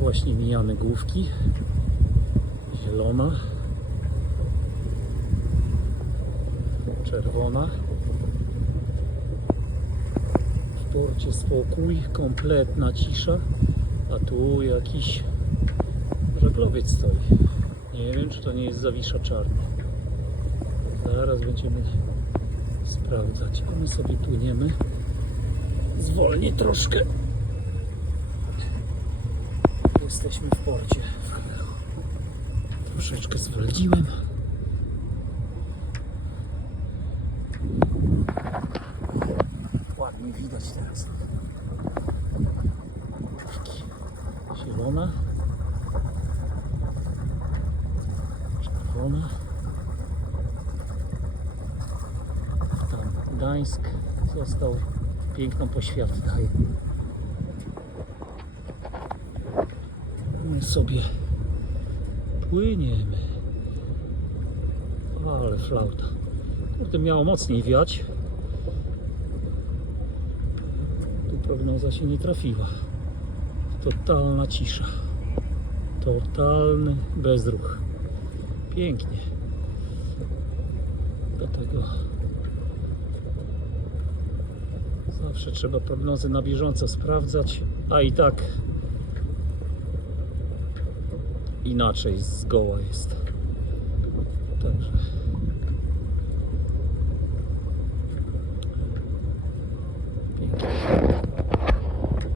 właśnie mijamy główki. Zielona. Czerwona. W porcie spokój, kompletna cisza. A tu jakiś żaglowiec stoi. Nie wiem, czy to nie jest zawisza czarny. Zaraz będziemy sprawdzać. A my sobie płyniemy. Zwolnię troszkę. Jesteśmy w porcie. Troszeczkę zwolniłem. Ładnie widać teraz. Zielona. Czerwona. Tam Gdańsk został piękną poświatę daje. My sobie płyniemy. Ale flauta. Kurde, miało mocniej wiać. Tu prognoza się nie trafiła. Totalna cisza. Totalny bezruch. Pięknie. Dlatego zawsze trzeba prognozy na bieżąco sprawdzać, a i tak inaczej zgoła jest. Także